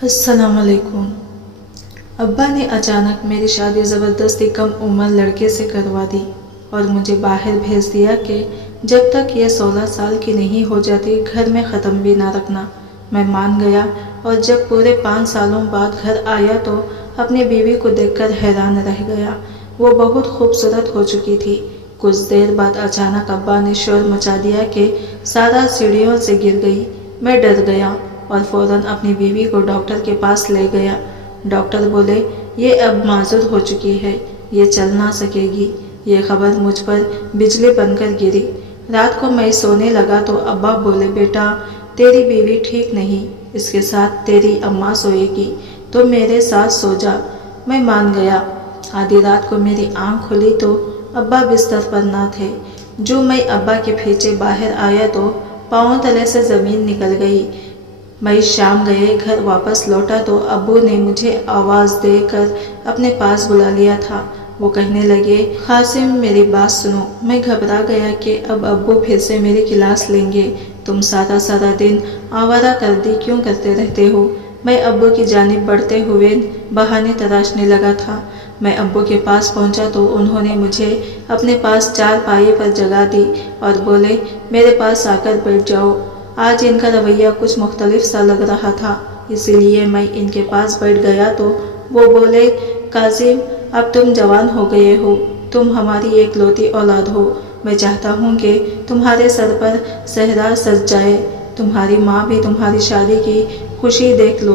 अस्सलाम वालेकुम। अब्बा ने अचानक मेरी शादी ज़बरदस्ती कम उम्र लड़के से करवा दी और मुझे बाहर भेज दिया कि जब तक ये 16 साल की नहीं हो जाती घर में ख़त्म भी ना रखना। मैं मान गया और जब पूरे 5 सालों बाद घर आया तो अपनी बीवी को देखकर हैरान रह गया। वो बहुत खूबसूरत हो चुकी थी। कुछ देर बाद अचानक अब्बा ने शोर मचा दिया कि सारा सीढ़ियों से गिर गई। मैं डर गया और फ़ौरन अपनी बीवी को डॉक्टर के पास ले गया। डॉक्टर बोले, ये अब माजूर हो चुकी है, ये चल ना सकेगी। ये खबर मुझ पर बिजली बनकर गिरी। रात को मैं सोने लगा तो अब्बा बोले, बेटा तेरी बीवी ठीक नहीं, इसके साथ तेरी अम्मा सोएगी, तो मेरे साथ सो जा। मैं मान गया। आधी रात को मेरी आँख खुली तो अब्बा बिस्तर पर ना थे। जो मैं अब्बा के पीछे बाहर आया तो पाँव तले से ज़मीन निकल गई। मैं शाम गए घर वापस लौटा तो अब्बू ने मुझे आवाज़ देकर अपने पास बुला लिया था। वो कहने लगे, कासिम मेरी बात सुनो। मैं घबरा गया कि अब अब्बू फिर से मेरी क्लास लेंगे। तुम सारा सारा दिन आवारा गर्दी क्यों करते रहते हो? मैं अब्बू की जानिब बढ़ते हुए बहाने तराशने लगा था। मैं अब्बू के पास पहुंचा तो उन्होंने मुझे अपने पास चारपाई पर जगा दी और बोले, मेरे पास आकर बैठ जाओ। आज इनका रवैया कुछ मुख्तलिफ सा लग रहा था, इसीलिए मैं इनके पास बैठ गया तो वो बोले, कासिम अब तुम जवान हो गए हो, तुम हमारी एकलौती औलाद हो। मैं चाहता हूँ कि तुम्हारे सर पर सहरा सज जाए, तुम्हारी माँ भी तुम्हारी शादी की खुशी देख लो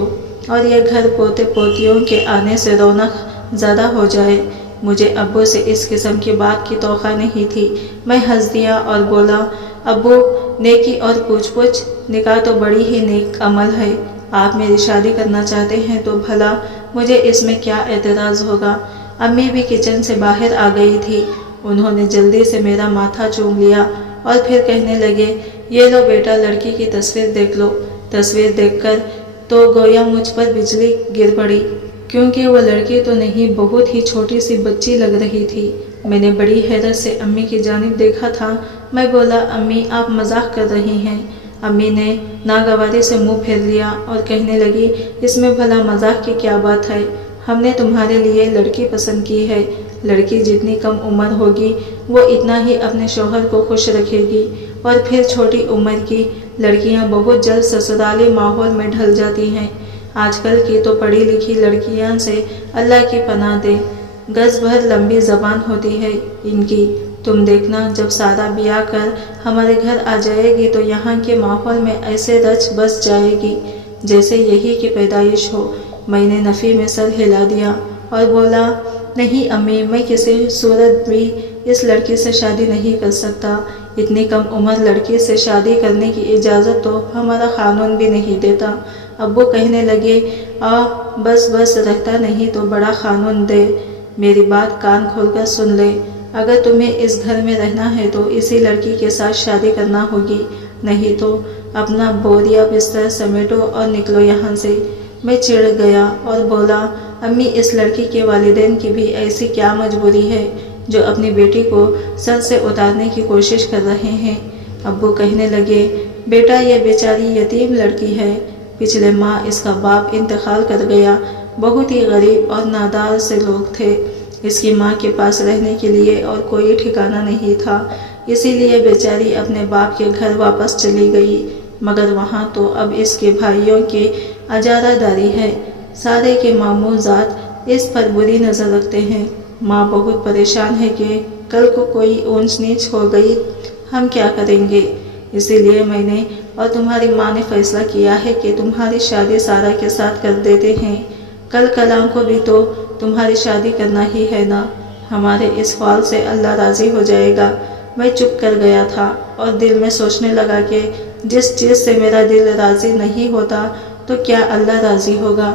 और ये घर पोते पोतियों के आने से रौनक ज़्यादा हो जाए। मुझे अब्बू से इस किस्म की बात की तौक़ा नहीं थी। मैं हंस दिया और बोला, अब्बू नेकी और पूछ निकाह तो बड़ी ही नेक अमल है। आप मेरी शादी करना चाहते हैं तो भला मुझे इसमें क्या एतराज़ होगा। अम्मी भी किचन से बाहर आ गई थी। उन्होंने जल्दी से मेरा माथा चूम लिया और फिर कहने लगे, ये लो बेटा लड़की की तस्वीर देख लो। तस्वीर देखकर तो गोया मुझ पर बिजली गिर पड़ी, क्योंकि वो लड़की तो नहीं बहुत ही छोटी सी बच्ची लग रही थी। मैंने बड़ी हैरत से अम्मी की जानिब देखा था। मैं बोला, अम्मी आप मजाक कर रही हैं। अम्मी ने नागवारी से मुंह फेर लिया और कहने लगी, इसमें भला मजाक की क्या बात है? हमने तुम्हारे लिए लड़की पसंद की है। लड़की जितनी कम उम्र होगी वो इतना ही अपने शौहर को खुश रखेगी और फिर छोटी उम्र की लड़कियां बहुत जल्द ससुराली माहौल में ढल जाती हैं। आजकल की तो पढ़ी लिखी लड़कियां से अल्लाह की पनाह दे, गज भर लंबी ज़बान होती है इनकी। तुम देखना जब सारा ब्याह कर हमारे घर आ जाएगी तो यहाँ के माहौल में ऐसे रच बस जाएगी जैसे यही की पैदाइश हो। मैंने नफ़ी में सर हिला दिया और बोला, नहीं अम्मी, मैं किसी सूरत भी इस लड़की से शादी नहीं कर सकता। इतनी कम उम्र लड़की से शादी करने की इजाज़त तो हमारा कानून भी नहीं देता। अब्बू कहने लगे, बस रहता नहीं तो बड़ा कानून दे। मेरी बात कान खोलकर सुन ले। अगर तुम्हें इस घर में रहना है तो इसी लड़की के साथ शादी करना होगी, नहीं तो अपना बोरिया बिस्तर समेटो और निकलो यहाँ से। मैं चिढ़ गया और बोला, अम्मी इस लड़की के वालिदैन की भी ऐसी क्या मजबूरी है जो अपनी बेटी को सर से उतारने की कोशिश कर रहे हैं। अब्बू कहने लगे, बेटा ये बेचारी यतीम लड़की है। पिछले माह इसका बाप इंतकाल कर गया। बहुत ही गरीब और नादार से लोग थे। इसकी माँ के पास रहने के लिए और कोई ठिकाना नहीं था, इसीलिए बेचारी अपने बाप के घर वापस चली गई। मगर वहाँ तो अब इसके भाइयों की अजारादारी है। सारे के मामूजात इस पर बुरी नज़र रखते हैं। माँ बहुत परेशान है कि कल को कोई ऊंच नीच हो गई, हम क्या करेंगे। इसीलिए मैंने और तुम्हारी माँ ने फैसला किया है कि तुम्हारी शादी सारा के साथ कर देते हैं। कल कलाम को भी तो तुम्हारी शादी करना ही है ना। हमारे इस ख्वाल से अल्लाह राज़ी हो जाएगा। मैं चुप कर गया था और दिल में सोचने लगा कि जिस चीज़ से मेरा दिल राज़ी नहीं होता तो क्या अल्लाह राज़ी होगा।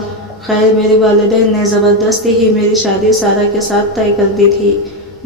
खैर मेरे वालिदैन ने ज़बरदस्ती ही मेरी शादी सारा के साथ तय कर दी थी।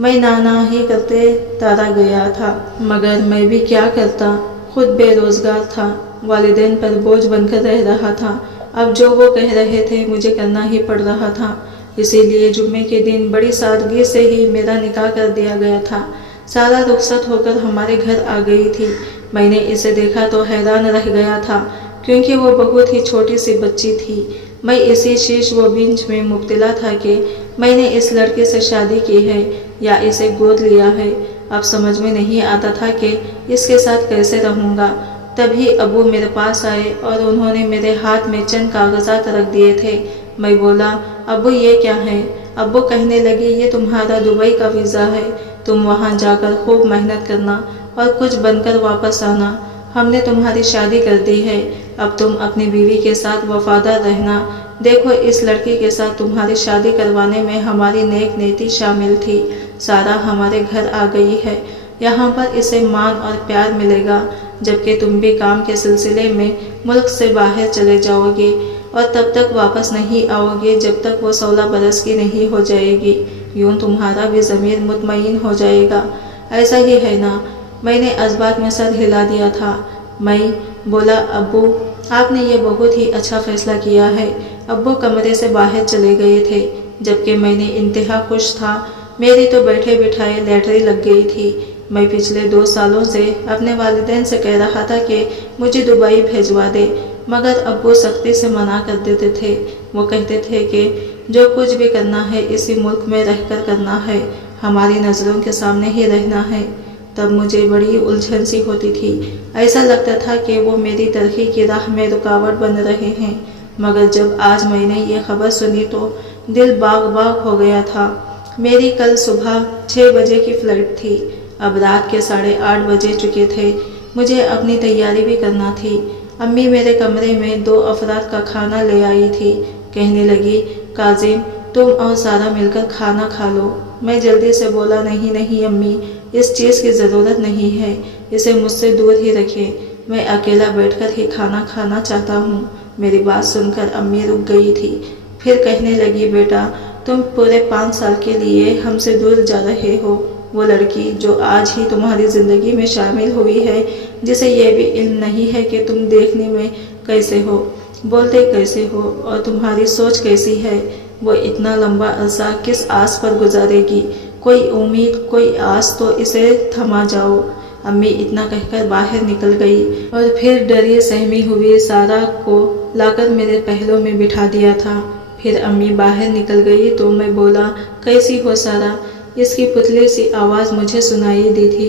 मैं ना ही करते तारा गया था, मगर मैं भी क्या करता, खुद बेरोज़गार था, वालिदैन पर बोझ बनकर रह रहा था। अब जो वो कह रहे थे मुझे करना ही पड़ रहा था। इसीलिए जुम्मे के दिन बड़ी सादगी से ही मेरा निकाह कर दिया गया था। सारा रुखसत होकर हमारे घर आ गई थी। मैंने इसे देखा तो हैरान रह गया था, क्योंकि वो बहुत ही छोटी सी बच्ची थी। मैं इसी शीश व बिंज में मुब्तला था कि मैंने इस लड़के से शादी की है या इसे गोद लिया है। अब समझ में नहीं आता था कि इसके साथ कैसे रहूँगा। तभी अब्बू मेरे पास आए और उन्होंने मेरे हाथ में चंद कागजात रख दिए थे। मैं बोला, अब्बू ये क्या है? अब्बू कहने लगे, ये तुम्हारा दुबई का वीज़ा है, तुम वहाँ जाकर खूब मेहनत करना और कुछ बनकर वापस आना। हमने तुम्हारी शादी कर दी है, अब तुम अपनी बीवी के साथ वफादार रहना। देखो, इस लड़की के साथ तुम्हारी शादी करवाने में हमारी नेक नीति शामिल थी। सारा हमारे घर आ गई है, यहाँ पर इसे मान और प्यार मिलेगा, जबकि तुम भी काम के सिलसिले में मुल्क से बाहर चले जाओगे और तब तक वापस नहीं आओगे जब तक वो 16 बरस की नहीं हो जाएगी। यूँ तुम्हारा भी ज़मीर मुतमईन हो जाएगा। ऐसा ही है ना? मैंने इस्बात में सर हिला दिया था। मैं बोला, अब्बू आपने ये बहुत ही अच्छा फैसला किया है। अब्बू कमरे से बाहर चले गए थे, जबकि मैंने इंतहा खुश था। मेरी तो बैठे बिठाए लैटरी लग गई थी। मैं पिछले 2 सालों से अपने वालिदैन से कह रहा था कि मुझे दुबई भेजवा दे, मगर अब्बू सख्ती से मना कर देते थे। वो कहते थे कि जो कुछ भी करना है इसी मुल्क में रहकर करना है, हमारी नज़रों के सामने ही रहना है। तब मुझे बड़ी उलझन सी होती थी। ऐसा लगता था कि वो मेरी तरक्की की राह में रुकावट बन रहे हैं। मगर जब आज मैंने ये खबर सुनी तो दिल बाग बाग हो गया था। मेरी कल सुबह 6 बजे की फ़्लाइट थी। अब रात के 8:30 बजे चुके थे। मुझे अपनी तैयारी भी करना थी। अम्मी मेरे कमरे में 2 अफराद का खाना ले आई थी। कहने लगी, काजिम तुम और सारा मिलकर खाना खा लो। मैं जल्दी से बोला, नहीं नहीं अम्मी, इस चीज़ की ज़रूरत नहीं है, इसे मुझसे दूर ही रखें। मैं अकेला बैठकर ही खाना खाना चाहता हूँ। मेरी बात सुनकर अम्मी रुक गई थी। फिर कहने लगी, बेटा तुम पूरे 5 साल के लिए हमसे दूर जा रहे हो। वो लड़की जो आज ही तुम्हारी ज़िंदगी में शामिल हुई है, जिसे ये भी इल्म नहीं है कि तुम देखने में कैसे हो, बोलते कैसे हो और तुम्हारी सोच कैसी है, वो इतना लंबा अरसा किस आस पर गुजारेगी। कोई उम्मीद, कोई आस तो इसे थमा जाओ। अम्मी इतना कहकर बाहर निकल गई और फिर डरी सहमी हुई सारा को लाकर मेरे पहलों में बिठा दिया था। फिर अम्मी बाहर निकल गई तो मैं बोला, कैसी हो सारा? इसकी पुतली सी आवाज़ मुझे सुनाई दी थी।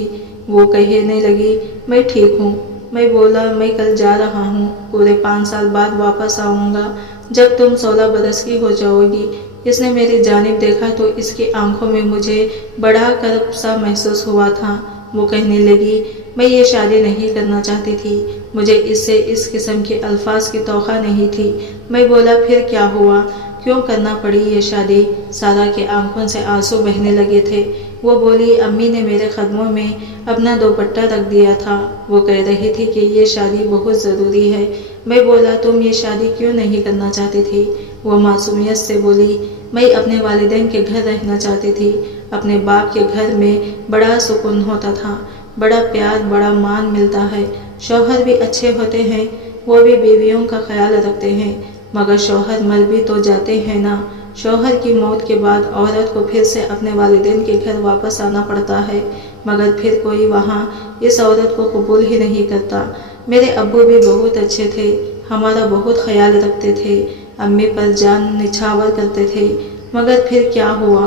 वो कहने लगी, मैं ठीक हूँ। मैं बोला, मैं कल जा रहा हूँ, पूरे 5 साल बाद वापस आऊँगा, जब तुम 16 बरस की हो जाओगी। इसने मेरी जानिब देखा तो इसकी आंखों में मुझे बड़ा कर्ब सा महसूस हुआ था। वो कहने लगी, मैं ये शादी नहीं करना चाहती थी, मुझे इससे इस किस्म के अल्फाज की तौक़ा नहीं थी। मैं बोला, फिर क्या हुआ, क्यों करना पड़ी ये शादी? सारा के आंखों से आंसू बहने लगे थे। वो बोली, अम्मी ने मेरे कदमों में अपना दुपट्टा रख दिया था। वो कह रही थी कि ये शादी बहुत ज़रूरी है। मैं बोला, तुम ये शादी क्यों नहीं करना चाहती थी? वो मासूमियत से बोली, मैं अपने वालिदैन के घर रहना चाहती थी। अपने बाप के घर में बड़ा सुकून होता था, बड़ा प्यार, बड़ा मान मिलता है। शौहर भी अच्छे होते हैं, वो भी बीवियों का ख्याल रखते हैं, मगर शौहर मर भी तो जाते हैं ना। शौहर की मौत के बाद औरत को फिर से अपने वालिदैन के घर वापस आना पड़ता है, मगर फिर कोई वहाँ इस औरत को कबूल ही नहीं करता। मेरे अब्बू भी बहुत अच्छे थे, हमारा बहुत ख्याल रखते थे, अम्मी पर जान निछावर करते थे। मगर फिर क्या हुआ,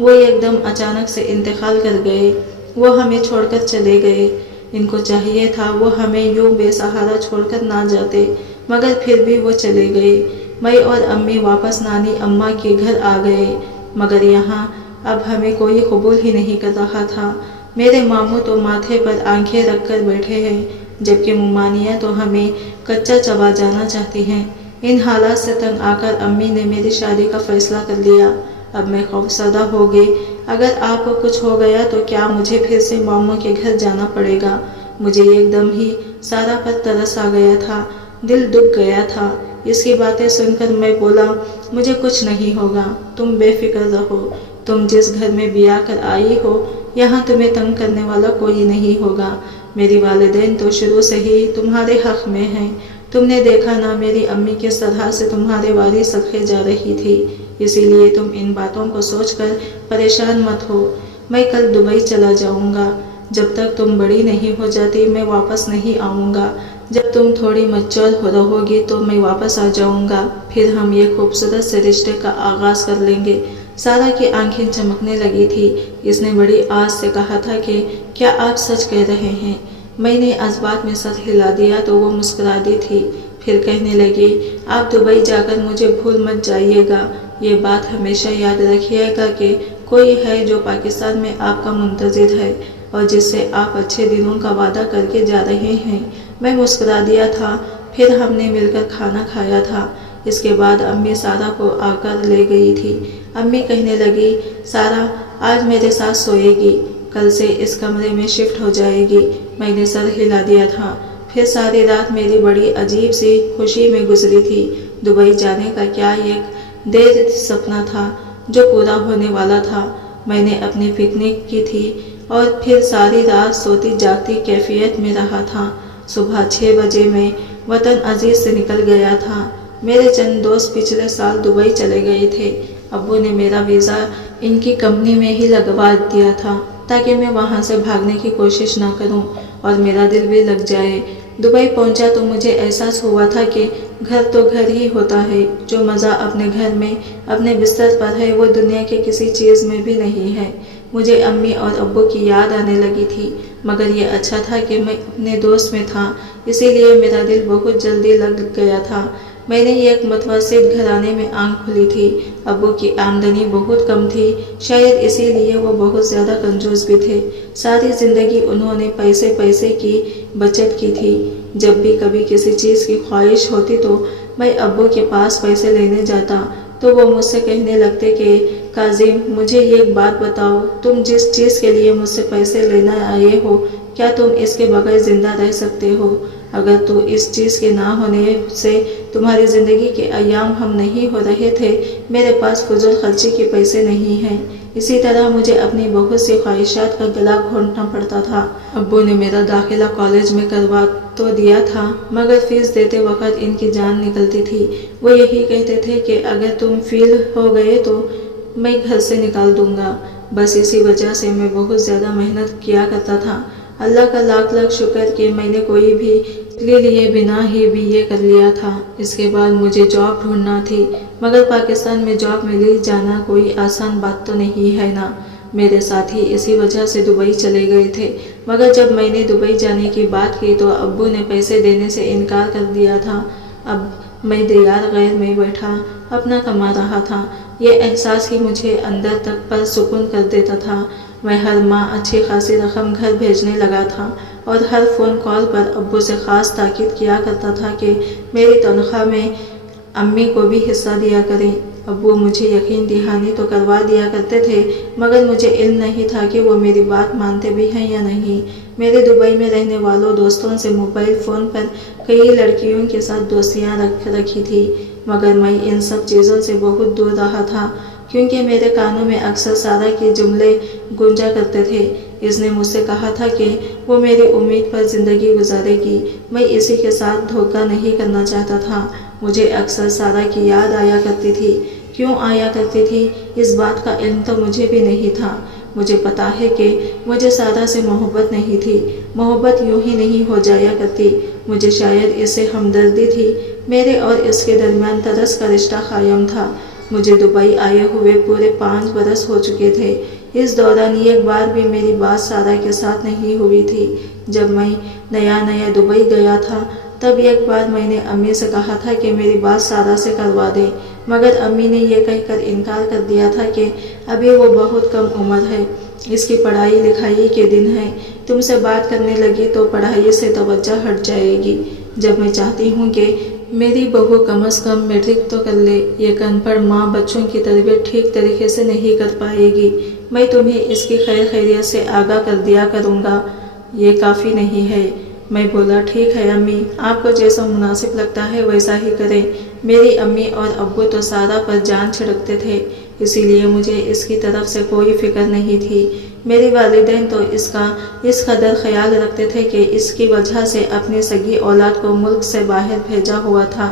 वो एकदम अचानक से इंतकाल कर गए। वो हमें छोड़कर चले गए। इनको चाहिए था वो हमें यूँ बेसहारा छोड़कर ना जाते, मगर फिर भी वो चले गए। मैं और अम्मी वापस नानी अम्मा के घर आ गए, मगर यहाँ अब हमें कोई कबूल ही नहीं कर रहा था। मेरे मामू तो माथे पर आंखें रख कर बैठे हैं, जबकि मुमानिया तो हमें कच्चा चबा जाना चाहती हैं। इन हालात से तंग आकर अम्मी ने मेरी शादी का फैसला कर लिया। अब मैं खौफसदा हो गई, अगर आपको कुछ हो गया तो क्या मुझे फिर से मामू के घर जाना पड़ेगा? मुझे एकदम ही सारा पर तरस आ गया था, दिल दुख गया था। इसकी बातें सुनकर मैं बोला, मुझे कुछ नहीं होगा, तुम बेफिक्र रहो। तुम जिस घर में बिया कर आई हो, यहाँ तुम्हें तंग करने वाला कोई नहीं होगा। मेरी वालिदैन तो शुरू से ही तुम्हारे हक़ में हैं। तुमने देखा ना, मेरी अम्मी किस तरह से तुम्हारे वारी सदके जा रही थी, इसीलिए तुम इन बातों को सोचकर परेशान मत हो। मैं कल दुबई चला जाऊँगा, जब तक तुम बड़ी नहीं हो जाती मैं वापस नहीं आऊँगा। जब तुम थोड़ी मैच्योर हो रहोगी तो मैं वापस आ जाऊंगा, फिर हम ये खूबसूरत से रिश्ते का आगाज कर लेंगे। सारा की आंखें चमकने लगी थी। इसने बड़ी आस से कहा था कि क्या आप सच कह रहे हैं? मैंने इस बात में सर हिला दिया तो वो मुस्कुरा दी थी। फिर कहने लगी, आप दुबई जाकर मुझे भूल मत जाइएगा। ये बात हमेशा याद रखिएगा कि कोई है जो पाकिस्तान में आपका मुंतजिर है और जिससे आप अच्छे दिनों का वादा करके जा रहे हैं। मैं मुस्कुरा दिया था। फिर हमने मिलकर खाना खाया था। इसके बाद अम्मी सारा को आकर ले गई थी। अम्मी कहने लगी, सारा आज मेरे साथ सोएगी, कल से इस कमरे में शिफ्ट हो जाएगी। मैंने सर हिला दिया था। फिर सारी रात मेरी बड़ी अजीब सी खुशी में गुजरी थी। दुबई जाने का क्या एक देर सपना था जो पूरा होने वाला था। मैंने अपनी पिकनिक की थी और फिर सारी रात सोती जागती कैफियत में रहा था। सुबह 6 बजे मैं वतन अजीज से निकल गया था। मेरे चंद दोस्त पिछले साल दुबई चले गए थे। अब्बू ने मेरा वीज़ा इनकी कंपनी में ही लगवा दिया था ताकि मैं वहां से भागने की कोशिश ना करूं और मेरा दिल भी लग जाए। दुबई पहुंचा तो मुझे एहसास हुआ था कि घर तो घर ही होता है। जो मज़ा अपने घर में अपने बिस्तर पर है वो दुनिया के किसी चीज़ में भी नहीं है। मुझे अम्मी और अब्बू की याद आने लगी थी, मगर ये अच्छा था कि मैं अपने दोस्त में था, इसीलिए मेरा दिल बहुत जल्दी लग गया था। मैंने एक मुतवस्सित घराने में आंख खुली थी। अब्बू की आमदनी बहुत कम थी, शायद इसीलिए वो बहुत ज़्यादा कंजूस भी थे। सारी ज़िंदगी उन्होंने पैसे पैसे की बचत की थी। जब भी कभी किसी चीज़ की ख्वाहिश होती तो मैं अब्बू के पास पैसे लेने जाता तो वो मुझसे कहने लगते कि काजिम, मुझे एक बात बताओ, तुम जिस चीज़ के लिए मुझसे पैसे लेना आए हो, क्या तुम इसके बगैर ज़िंदा रह सकते हो? अगर तो इस चीज़ के ना होने से तुम्हारी ज़िंदगी के अयाम हम नहीं हो रहे थे, मेरे पास फजूल खर्ची के पैसे नहीं हैं। इसी तरह मुझे अपनी बहुत सी ख्वाहिशात का गला घोंटना पड़ता था। अब्बू ने मेरा दाखिला कॉलेज में करवा तो दिया था, मगर फीस देते वक्त इनकी जान निकलती थी। वो यही कहते थे कि अगर तुम फेल हो गए तो मैं घर से निकाल दूंगा। बस इसी वजह से मैं बहुत ज़्यादा मेहनत किया करता था। अल्लाह का लाख लाख शुक्र कि मैंने कोई भी ले लिए बिना ही बीए कर लिया था। इसके बाद मुझे जॉब ढूंढना थी, मगर पाकिस्तान में जॉब मिल जाना कोई आसान बात तो नहीं है ना। मेरे साथी इसी वजह से दुबई चले गए थे, मगर जब मैंने दुबई जाने की बात की तो अब्बू ने पैसे देने से इनकार कर दिया था। अब मैं दियार गैर में बैठा अपना कमा रहा था। ये एहसास ही मुझे अंदर तक पर सुकून कर देता था। मैं हर माह अच्छी खासी रकम घर भेजने लगा था और हर फ़ोन कॉल पर अब्बू से ख़ास ताकीद किया करता था कि मेरी तनख्वाह में अम्मी को भी हिस्सा दिया करें। अब्बू मुझे यकीन दहानी तो करवा दिया करते थे, मगर मुझे इल्म नहीं था कि वो मेरी बात मानते भी हैं या नहीं। मेरे दुबई में रहने वालों दोस्तों से मोबाइल फ़ोन पर कई लड़कियों के साथ दोस्तियाँ रखी थी, मगर मैं इन सब चीज़ों से बहुत दूर रहा था क्योंकि मेरे कानों में अक्सर सारा के जुमले गूंजा करते थे। इसने मुझसे कहा था कि वो मेरी उम्मीद पर ज़िंदगी गुजारेगी। मैं इसी के साथ धोखा नहीं करना चाहता था। मुझे अक्सर सारा की याद आया करती थी। क्यों आया करती थी, इस बात का इल्म तो मुझे भी नहीं था। मुझे पता है कि मुझे सारा से मोहब्बत नहीं थी। मोहब्बत यूं ही नहीं हो जाया करती। मुझे शायद इससे हमदर्दी थी। मेरे और इसके दरमियान तरस का रिश्ता कायम था। मुझे दुबई आए हुए पूरे 5 बरस हो चुके थे। इस दौरान एक बार भी मेरी बात सारा के साथ नहीं हुई थी। जब मैं नया दुबई गया था तब एक बार मैंने अम्मी से कहा था कि मेरी बात सारा से करवा दें, मगर अम्मी ने यह कहकर इनकार कर दिया था कि अभी वो बहुत कम उम्र है, इसकी पढ़ाई लिखाई के दिन है, तुमसे बात करने लगी तो पढ़ाई से तवज्जो हट जाएगी। जब मैं चाहती हूँ कि मेरी बहू कम से कम मैट्रिक तो कर ले, एक अनपढ़ माँ बच्चों की तरबियत ठीक तरीके से नहीं कर पाएगी। मैं तुम्हें इसकी खैर खैरियत से आगाह कर दिया करूँगा, ये काफ़ी नहीं है। मैं बोला, ठीक है अम्मी, आपको जैसा मुनासिब लगता है वैसा ही करें। मेरी अम्मी और अब्बू तो सारा पर जान छिड़कते थे, इसीलिए मुझे इसकी तरफ से कोई फिक्र नहीं थी। मेरे वालिदैन तो इसका इस कदर ख्याल रखते थे कि इसकी वजह से अपनी सगी औलाद को मुल्क से बाहर भेजा हुआ था।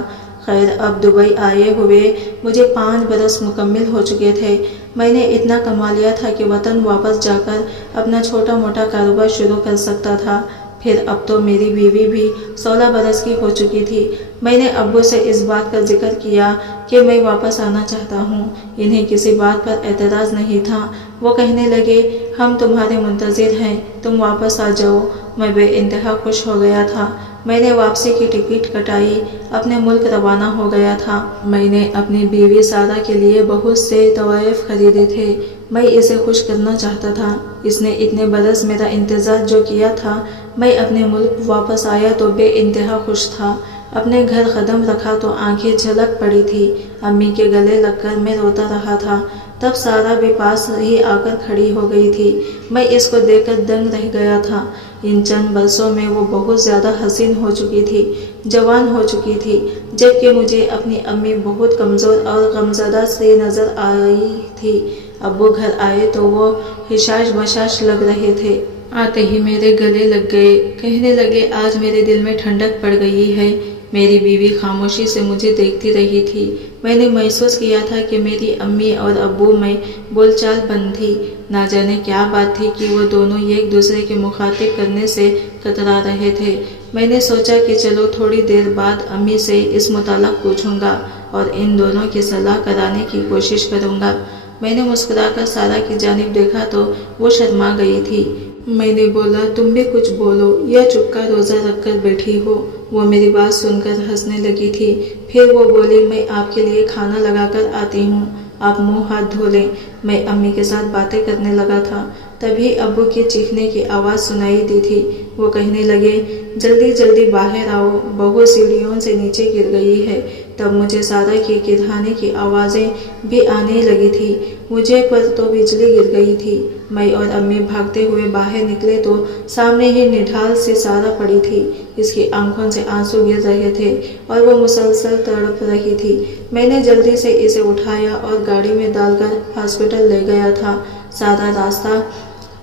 खैर, अब दुबई आए हुए मुझे 5 बरस मुकम्मल हो चुके थे। मैंने इतना कमा लिया था कि वतन वापस जाकर अपना छोटा मोटा कारोबार शुरू कर सकता था। फिर अब तो मेरी बीवी भी 16 बरस की हो चुकी थी। मैंने अब्बू से इस बात का जिक्र किया कि मैं वापस आना चाहता हूँ। इन्हें किसी बात पर एतराज़ नहीं था। वो कहने लगे, हम तुम्हारे मुंतज़िर हैं, तुम वापस आ जाओ। मैं बेइंतहा खुश हो गया था। मैंने वापसी की टिकट कटाई, अपने मुल्क रवाना हो गया था। मैंने अपनी बीवी सारा के लिए बहुत से तवाइफ खरीदे थे। मैं इसे खुश करना चाहता था। इसने इतने बरस मेरा इंतज़ार जो किया था। मैं अपने मुल्क वापस आया तो बेइंतहा खुश था। अपने घर कदम रखा तो आंखें झलक पड़ी थी। अम्मी के गले लगकर मैं रोता रहा था। तब सारा भी पास ही आकर खड़ी हो गई थी। मैं इसको देखकर दंग रह गया था। इन चंद बरसों में वो बहुत ज़्यादा हसीन हो चुकी थी, जवान हो चुकी थी, जबकि मुझे अपनी अम्मी बहुत कमज़ोर और गमज़दा सी नज़र आई थी। अब्बू घर आए तो वो हिशाश बशाश लग रहे थे। आते ही मेरे गले लग गए। कहने लगे, आज मेरे दिल में ठंडक पड़ गई है। मेरी बीवी खामोशी से मुझे देखती रही थी। मैंने महसूस किया था कि मेरी अम्मी और अब्बू में बोलचाल बंद थी। ना जाने क्या बात थी कि वो दोनों एक दूसरे के मुखातिब करने से कतरा रहे थे। मैंने सोचा कि चलो थोड़ी देर बाद अम्मी से इस मुताल्लिक़ पूछूंगा और इन दोनों की सलाह कराने की कोशिश करूंगा। मैंने मुस्कुराकर सारा की जानिब देखा तो वो शर्मा गई थी। मैंने बोला, तुम भी कुछ बोलो या चुप का रोज़ा रखकर बैठी हो। वो मेरी बात सुनकर हंसने लगी थी। फिर वो बोली, मैं आपके लिए खाना लगाकर आती हूँ, आप मुंह हाथ धो लें। मैं अम्मी के साथ बातें करने लगा था, तभी अब्बू की चीखने की आवाज़ सुनाई दी थी। वो कहने लगे, जल्दी जल्दी बाहर आओ, बहू सीढ़ियों से नीचे गिर गई है। तब मुझे सारा की किरहाने की आवाज़ें भी आने लगी थी। मुझे पर तो बिजली गिर गई थी। मैं और अम्मी भागते हुए बाहर निकले तो सामने ही निढाल सी सारा पड़ी थी। इसकी आंखों से आंसू गिर रहे थे और वो मुसलसल तड़प रही थी। मैंने जल्दी से इसे उठाया और गाड़ी में डालकर हॉस्पिटल ले गया था। सारा रास्ता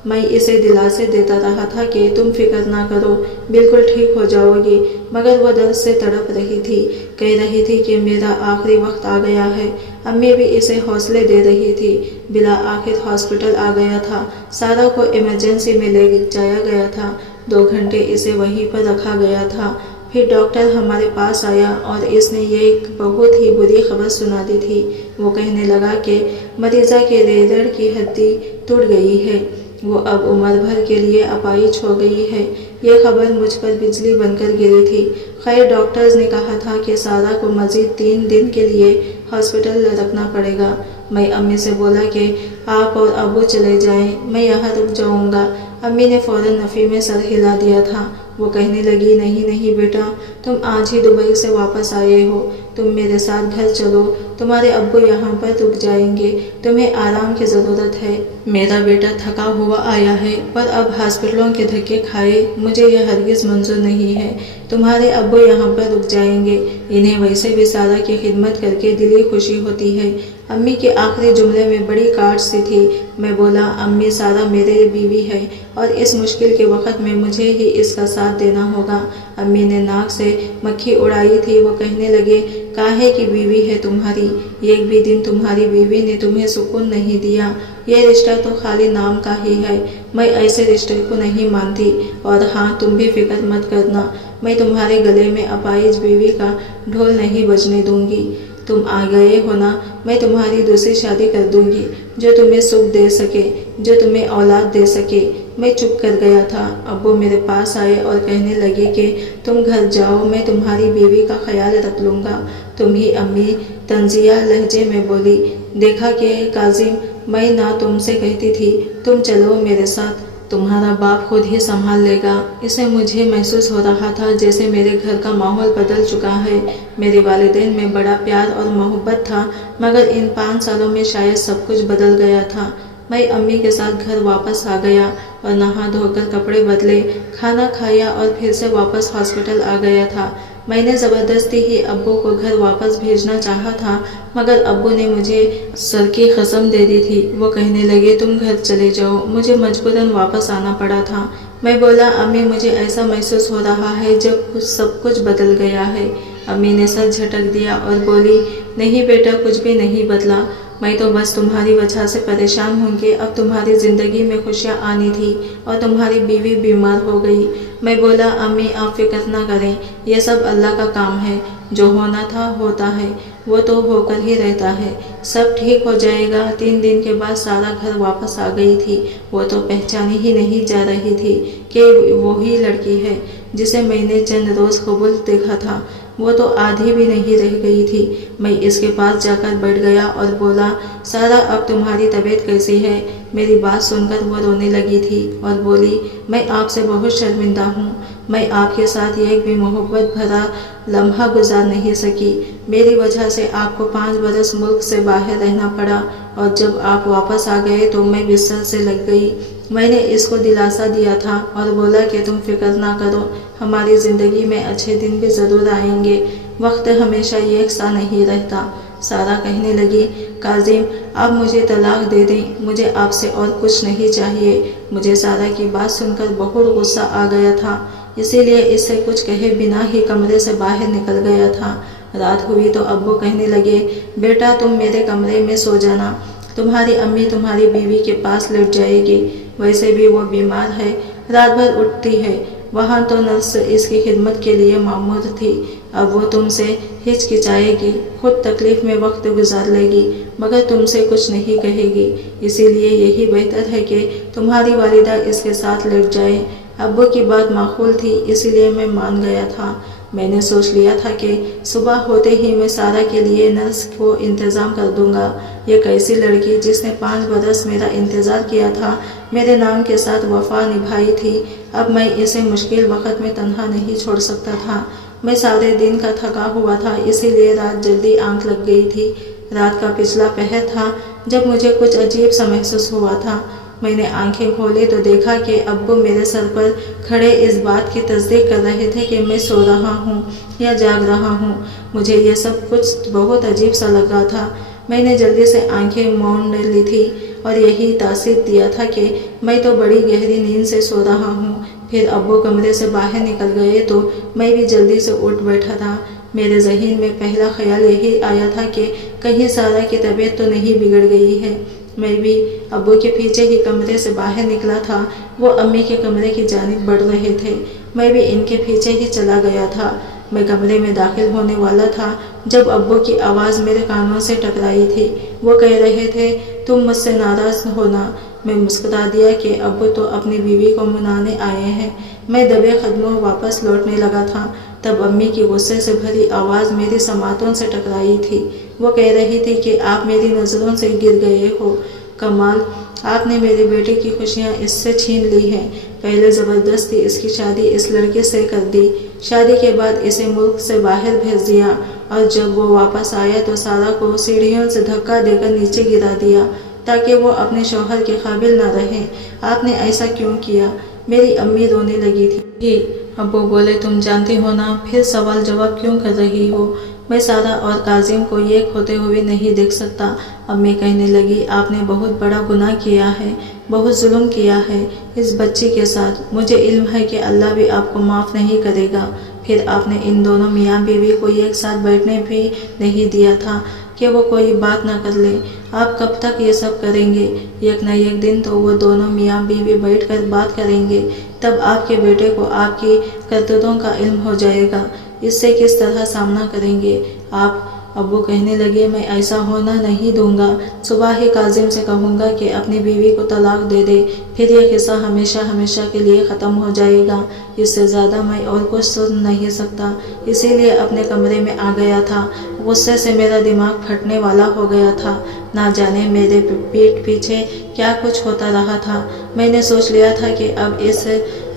मैं इसे दिलासे देता रहा था कि तुम फिक्र ना करो, बिल्कुल ठीक हो जाओगी, मगर वो दर्द से तड़प रही थी। कह रही थी कि मेरा आखिरी वक्त आ गया है। अम्मी भी इसे हौसले दे रही थी। बिला आखिर हॉस्पिटल आ गया था। सारा को इमरजेंसी में ले जाया गया था। 2 घंटे इसे वहीं पर रखा गया था। फिर डॉक्टर हमारे पास आया और इसने ये एक बहुत ही बुरी खबर सुना दी थी। वो कहने लगा कि मरीज़ा के रीढ़ की हड्डी टूट गई है। वो अब उम्र भर के लिए अपाहिज हो गई है। ये खबर मुझ पर बिजली बनकर गिरी थी। खैर, डॉक्टर्स ने कहा था कि सारा को मज़ीद 3 दिन के लिए हॉस्पिटल रखना पड़ेगा। मैं अम्मी से बोला कि आप और अब्बू चले जाएं, मैं यहाँ रुक जाऊँगा। अम्मी ने फ़ौरन नफ़ी में सर हिला दिया था। वो कहने लगी, नहीं नहीं बेटा, तुम आज ही दुबई से वापस आए हो, तुम मेरे साथ घर चलो। तुम्हारे अब्बू यहाँ पर रुक जाएंगे, तुम्हें आराम की ज़रूरत है। मेरा बेटा थका हुआ आया है, पर अब हॉस्पिटलों के धक्के खाए मुझे यह हरगिज़ मंजूर नहीं है। तुम्हारे अब्बू यहाँ पर रुक जाएंगे। इन्हें वैसे भी सारा की खिदमत करके दिली खुशी होती है। अम्मी के आखिरी जुमले में बड़ी काट सी थी। मैं बोला, अम्मी, सारा मेरे बीवी है और इस मुश्किल के वक्त में मुझे ही इसका साथ देना होगा। अम्मी ने नाक से मक्खी उड़ाई थी। वो कहने लगे, काहे की बीवी है तुम्हारी? एक भी दिन तुम्हारी बीवी ने तुम्हें सुकून नहीं दिया। ये रिश्ता तो खाली नाम का ही है। मैं ऐसे रिश्ते को नहीं मानती। और हाँ, तुम भी फिक्र मत करना, मैं तुम्हारे गले में अपाहिज बीवी का ढोल नहीं बजने दूंगी। तुम आ गए हो ना, मैं तुम्हारी दूसरी शादी कर दूंगी जो तुम्हें सुख दे सके, जो तुम्हें औलाद दे सके। मैं चुप कर गया था। अब्बू मेरे पास आए और कहने लगे कि तुम घर जाओ, मैं तुम्हारी बीवी का ख्याल रख लूँगा। तुम ही अम्मी तंजिया लहजे में बोली, देखा कि काजिम, मैं ना तुमसे कहती थी तुम चलो मेरे साथ, तुम्हारा बाप खुद ही संभाल लेगा। इसे मुझे महसूस हो रहा था जैसे मेरे घर का माहौल बदल चुका है। मेरे वालिदैन में बड़ा प्यार और मोहब्बत था, मगर इन 5 सालों में शायद सब कुछ बदल गया था। मैं अम्मी के साथ घर वापस आ गया और नहा धोकर कपड़े बदले, खाना खाया और फिर से वापस हॉस्पिटल आ गया था। मैंने ज़बरदस्ती ही अब्बू को घर वापस भेजना चाहा था, मगर अब्बू ने मुझे सर की कसम दे दी थी। वो कहने लगे, तुम घर चले जाओ। मुझे मजबूरन वापस आना पड़ा था। मैं बोला, अम्मी, मुझे ऐसा महसूस हो रहा है जब सब कुछ बदल गया है। अम्मी ने सर झटक दिया और बोली, नहीं बेटा, कुछ भी नहीं बदला। मैं तो बस तुम्हारी वजह से परेशान हूँ कि अब तुम्हारी ज़िंदगी में खुशियाँ आनी थी और तुम्हारी बीवी बीमार हो गई। मैं बोला अम्मी आप फिक्र ना करें, ये सब अल्लाह का काम है, जो होना था होता है, वो तो होकर ही रहता है, सब ठीक हो जाएगा। 3 दिन के बाद सारा घर वापस आ गई थी। वो तो पहचानी ही नहीं जा रही थी कि वही लड़की है जिसे मैंने चंद रोज़ कबूल देखा था। वो तो आधी भी नहीं रह गई थी। मैं इसके पास जाकर बैठ गया और बोला सारा अब तुम्हारी तबीयत कैसी है। मेरी बात सुनकर वो रोने लगी थी और बोली मैं आपसे बहुत शर्मिंदा हूँ, मैं आपके साथ एक भी मोहब्बत भरा लम्हा गुजार नहीं सकी। मेरी वजह से आपको 5 बरस मुल्क से बाहर रहना पड़ा और जब आप वापस आ गए तो मैं बिस्तर से लग गई। मैंने इसको दिलासा दिया था और बोला कि तुम फिक्र ना करो, हमारी ज़िंदगी में अच्छे दिन भी ज़रूर आएंगे, वक्त हमेशा एक सा नहीं रहता। सारा कहने लगी काजिम आप मुझे तलाक दे दें, मुझे आपसे और कुछ नहीं चाहिए। मुझे सारा की बात सुनकर बहुत गुस्सा आ गया था, इसीलिए इससे कुछ कहे बिना ही कमरे से बाहर निकल गया था। रात हुई तो अब्बू कहने लगे बेटा तुम मेरे कमरे में सो जाना, तुम्हारी अम्मी तुम्हारी बीवी के पास लेट जाएगी, वैसे भी वो बीमार है, रात भर उठती है, वहाँ तो नर्स इसकी खिदमत के लिए मामूर थी, अब वो तुमसे हिचकिचाएगी, खुद तकलीफ में वक्त गुजार लेगी मगर तुमसे कुछ नहीं कहेगी, इसीलिए यही बेहतर है कि तुम्हारी वालिदा इसके साथ लेट जाए। अब्बू की बात माकूल थी, इसीलिए मैं मान गया था। मैंने सोच लिया था कि सुबह होते ही मैं सारा के लिए नर्स को इंतज़ाम कर दूंगा। ये कैसी लड़की जिसने 5 बरस मेरा इंतज़ार किया था, मेरे नाम के साथ वफा निभाई थी, अब मैं इसे मुश्किल वक्त में तन्हा नहीं छोड़ सकता था। मैं सारे दिन का थका हुआ था, इसीलिए रात जल्दी आंख लग गई थी। रात का पिछला पहर था जब मुझे कुछ अजीब सा महसूस हुआ था। मैंने आंखें खोली तो देखा कि अब्बू मेरे सर पर खड़े इस बात की तस्दीक कर रहे थे कि मैं सो रहा हूँ या जाग रहा हूँ। मुझे यह सब कुछ बहुत अजीब सा लग रहा था। मैंने जल्दी से आंखें मूंद ली थी और यही तासीर दिया था कि मैं तो बड़ी गहरी नींद से सो रहा हूँ। फिर अब्बू कमरे से बाहर निकल गए तो मैं भी जल्दी से उठ बैठा था। मेरे जहन में पहला ख्याल यही आया था कि कहीं सारा की तबीयत तो नहीं बिगड़ गई है। मैं भी अब्बू के पीछे ही कमरे से बाहर निकला था। वो अम्मी के कमरे की जानिब बढ़ रहे थे, मैं भी इनके पीछे ही चला गया था। मैं कमरे में दाखिल होने वाला था जब अब्बू की आवाज़ मेरे कानों से टकराई थी। वो कह रहे थे तुम मुझसे नाराज़ हो ना। मैं मुस्कुरा दिया कि अब्बू तो अपनी बीवी को मनाने आए हैं। मैं दबे कदमों वापस लौटने लगा था, तब अम्मी की गुस्से से भरी आवाज़ मेरी समातों से टकराई थी। वो कह रही थी कि आप मेरी नज़रों से गिर गए हो। कमाल, आपने मेरे बेटे की खुशियाँ इससे छीन ली हैं। पहले ज़बरदस्ती इसकी शादी इस लड़के से कर दी, शादी के बाद इसे मुल्क से बाहर भेज दिया और जब वो वापस आया तो सारा को सीढ़ियों से धक्का देकर नीचे गिरा दिया ताकि वो अपने शौहर के काबिल न रहे। आपने ऐसा क्यों किया? मेरी अम्मी रोने लगी थी। अब्बू बोले तुम जानती हो ना, फिर सवाल जवाब क्यों कर रही हो? मैं सारा और काजिम को एक होते हुए नहीं देख सकता। अम्मी कहने लगी आपने बहुत बड़ा गुनाह किया है, बहुत जुल्म किया है इस बच्ची के साथ। मुझे इल्म है कि अल्लाह भी आपको माफ़ नहीं करेगा। फिर आपने इन दोनों मियाँ बीवी को एक साथ बैठने भी नहीं दिया था कि वो कोई बात ना कर ले। आप कब तक ये सब करेंगे? एक न एक दिन तो वो दोनों मियाँ बीवी बैठकर बात करेंगे, तब आपके बेटे को आपकी करतूतों का इल्म हो जाएगा। इससे किस तरह सामना करेंगे आप? अब्बू कहने लगे मैं ऐसा होना नहीं दूंगा। सुबह ही काजिम से कहूँगा कि अपनी बीवी को तलाक दे दे, फिर यह किस्सा हमेशा हमेशा के लिए ख़त्म हो जाएगा। इससे ज़्यादा मैं और कुछ सुन नहीं सकता, इसीलिए अपने कमरे में आ गया था। गुस्से से मेरा दिमाग फटने वाला हो गया था। ना जाने मेरे पीठ पीछे क्या कुछ होता रहा था। मैंने सोच लिया था कि अब इस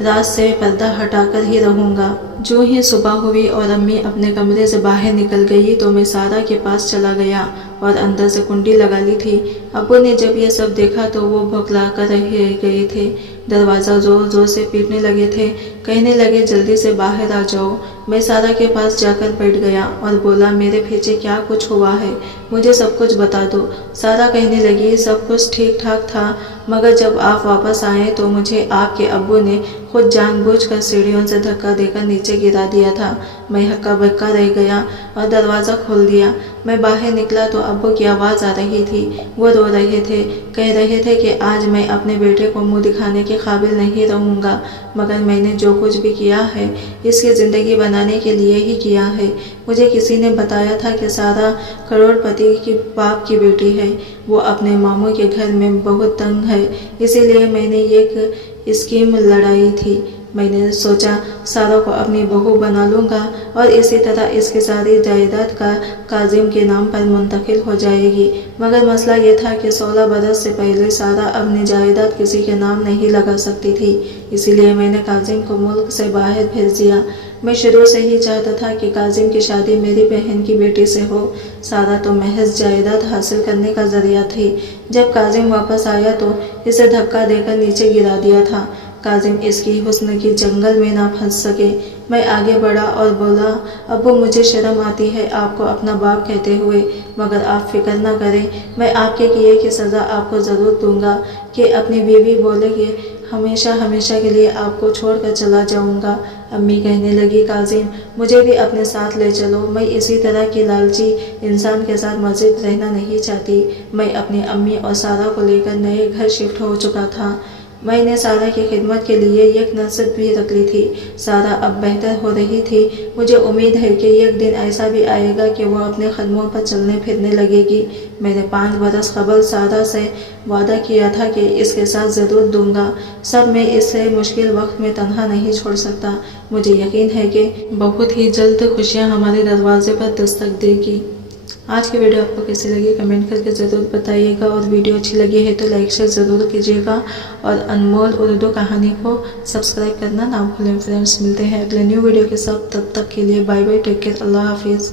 रात से पर्दा हटाकर ही रहूँगा। जो ही सुबह हुई और अम्मी अपने कमरे से बाहर निकल गई तो मैं सारा के पास चला गया और अंदर से कुंडी लगा ली थी। अब्बू ने जब यह सब देखा तो वो भौंकला कर रह गए थे। दरवाज़ा जोर जोर से पीटने लगे थे, कहने लगे जल्दी से बाहर आ जाओ। میں سارا کے پاس جا کر بیٹھ گیا اور بولا میرے پیچھے کیا کچھ ہوا ہے، مجھے سب کچھ بتا دو۔ سارا کہنے لگی سب کچھ ٹھیک ٹھاک تھا، مگر جب آپ واپس آئے تو مجھے آپ کے ابو نے خود جان بوجھ کر سیڑھیوں سے دھکا دے کر نیچے گرا دیا تھا۔ میں ہکا بکا رہ گیا اور دروازہ کھول دیا۔ میں باہر نکلا تو ابو کی آواز آ رہی تھی، وہ رو رہے تھے، کہہ رہے تھے کہ آج میں اپنے بیٹے کو منہ دکھانے کے قابل نہیں رہوں گا، مگر میں نے جو کچھ بھی کیا ہے اس کی زندگی بنانے کے لیے ہی کیا ہے۔ مجھے کسی نے بتایا تھا کہ سارا کروڑ پتی کی باپ کی بیٹی ہے، وہ اپنے ماموں کے گھر میں بہت تنگ ہے، اسی لیے میں نے ایک اسکیم لڑائی تھی۔ میں نے سوچا سارا کو اپنی بہو بنا لوں گا اور اسی طرح اس کی ساری جائیداد کا کاظم کے نام پر منتقل ہو جائے گی، مگر مسئلہ یہ تھا کہ 16 برس سے پہلے سارا اپنی جائیداد کسی کے نام نہیں لگا سکتی تھی، اسی لیے میں نے کاظم کو ملک سے باہر بھیج دیا۔ میں شروع سے ہی چاہتا تھا کہ کاظم کی شادی میری بہن کی بیٹی سے ہو، سارا تو محض جائیداد حاصل کرنے کا ذریعہ تھی۔ جب کاظم واپس آیا تو اسے دھکا دے کر نیچے گرا دیا تھا۔ کاظم اس کی حسن کی جنگل میں نہ پھنس سکے۔ میں آگے بڑھا اور بولا ابو مجھے شرم آتی ہے آپ کو اپنا باپ کہتے ہوئے، مگر آپ فکر نہ کریں، میں آپ کے کیے کی سزا آپ کو ضرور دوں گا۔ کہ اپنی بیوی بولے کہ ہمیشہ ہمیشہ کے لیے آپ کو چھوڑ کر چلا جاؤں گا۔ امی کہنے لگی کاظم مجھے بھی اپنے ساتھ لے چلو، میں اسی طرح کی لالچی انسان کے ساتھ مزید رہنا نہیں چاہتی۔ میں اپنی امی اور سارا کو لے کر نئے گھر شفٹ ہو چکا تھا۔ میں نے سارا کی خدمت کے لیے ایک نرس بھی رکھ لی تھی۔ سارا اب بہتر ہو رہی تھی، مجھے امید ہے کہ ایک دن ایسا بھی آئے گا کہ وہ اپنے قدموں پر چلنے پھرنے لگے گی۔ میں نے 5 برس قبل سارا سے وعدہ کیا تھا کہ اس کے ساتھ ضرور دوں گا، سب میں اسے مشکل وقت میں تنہا نہیں چھوڑ سکتا۔ مجھے یقین ہے کہ بہت ہی جلد خوشیاں ہمارے دروازے پر دستک دے گی۔ آج کی ویڈیو آپ کو کیسی لگی کمنٹ کر کے ضرور بتائیے گا، اور ویڈیو اچھی لگی ہے تو لائک شیئر ضرور کیجیے گا، اور انمول اردو کہانی کو سبسکرائب کرنا نہ بھولیں۔ فرینڈس ملتے ہیں اگلے نیو ویڈیو کے ساتھ، تب تک کے لیے بائے بائے، ٹیک کیئر، اللہ حافظ۔